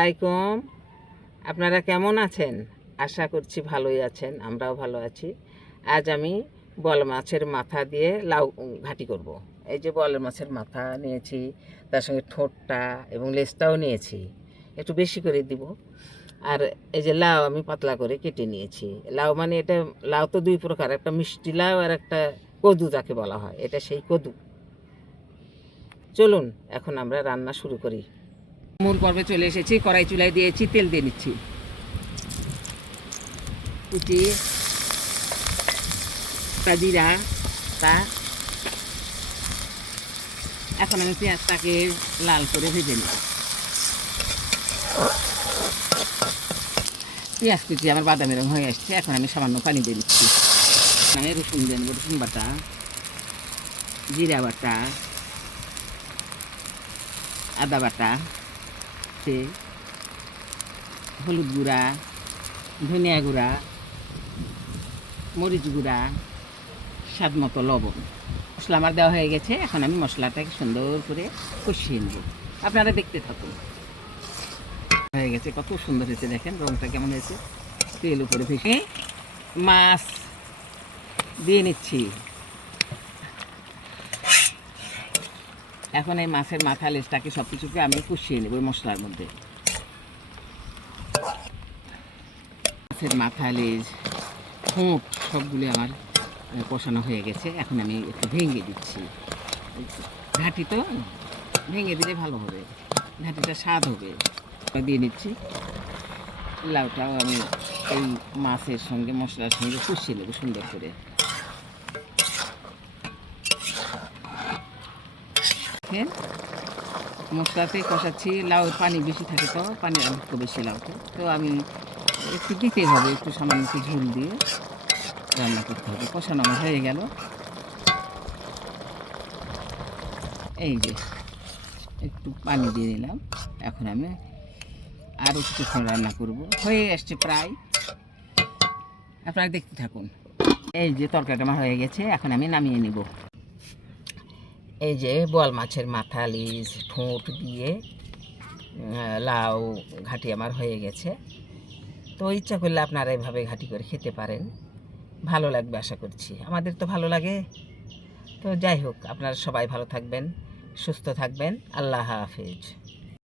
আলাইকুম। আপনারা কেমন আছেন? আশা করছি ভালোই আছেন, আমরাও ভালো আছি। আজ আমি বল মাছের মাথা দিয়ে লাউ ঘাটি করব। এই যে বল মাছের মাথা নিয়েছি, তার সঙ্গে ঠোঁটটা এবং লেজটাও নিয়েছি, একটু বেশি করে দিব। আর এই যে লাউ আমি পাতলা করে কেটে নিয়েছি। লাউ মানে এটা, লাউ তো দুই প্রকার, একটা মিষ্টি লাউ আর একটা কদু যাকে বলা হয়, এটা সেই কদু। চলুন, এখন আমরা রান্না শুরু করি। মূল পর্বে চলে এসেছি। কড়াই চুলায় দিয়েছি, তেল দিয়ে নিচ্ছি। কুচি জিরা তা এখন আমি পেঁয়াজটাকে লাল করে ভেজে নিই পেঁয়াজ কুচি আমার বাদামি রঙ হয়ে আসছে। এখন আমি সামান্য পানি দিয়ে দিচ্ছি। আমি রসুন দিয়ে নেব, রসুন বাটা, জিরা বাটা, আদা বাটা। সে হলুদ গুঁড়া, ধনিয়া গুঁড়া, মরিচ গুঁড়া, স্বাদ মতো লবণ। মশলা আমার দেওয়া হয়ে গেছে, এখন আমি মশলাটাকে সুন্দর করে কষিয়ে নেব। আপনারা দেখতে থাকুন। হয়ে গেছে, কত সুন্দর হয়েছে, দেখেন রংটা কেমন হয়েছে। তেল উপরে ভেসে মাছ দিয়ে নিচ্ছি। এখন এই মাছের মাথা লেজটাকে সব কিছুকে আমি কষিয়ে নেব মশলার মধ্যে। মাছের মাথা লেজ ঠোঁট সবগুলি আমার কষানো হয়ে গেছে। এখন আমি একটু ভেঙে দিচ্ছি। ঘাটি তো, ভেঙে দিলে ভালো হবে। ঘাটিটা স্বাদ হবে। দিয়ে নিচ্ছি লাউটাও আমি এই মাছের সঙ্গে, মশলার সঙ্গে কষিয়ে নেব সুন্দর করে। দেখেন। মশলাতে কষাচ্ছি, লাউ পানি বেশি থাকে তো পানি অল্প বেশি লাউতে তো। আমি একটু দিতে হবে, একটু সামান্য একটু ঝুল দিয়ে রান্না করতে হবে। কষানো আমার হয়ে গেল। এই যে, একটু পানি দিয়ে দিলাম এখন আমি আরও কিছুক্ষণ রান্না করব। হয়ে আসছে প্রায়। আপনারা দেখতে থাকুন। এই যে তরকারিটা আমার হয়ে গেছে, এখন আমি নামিয়ে নেব। এই যে বোয়াল মাছের মাথা লিজ ঠোঁট দিয়ে লাউ ঘাটি আমার হয়ে গেছে। তো ইচ্ছা করলে আপনারা এভাবে ঘাটি করে খেতে পারেন। ভালো লাগবে আশা করছি। আমাদের তো ভালো লাগে। তো যাই হোক, আপনারা সবাই ভালো থাকবেন, সুস্থ থাকবেন। আল্লাহ হাফেজ।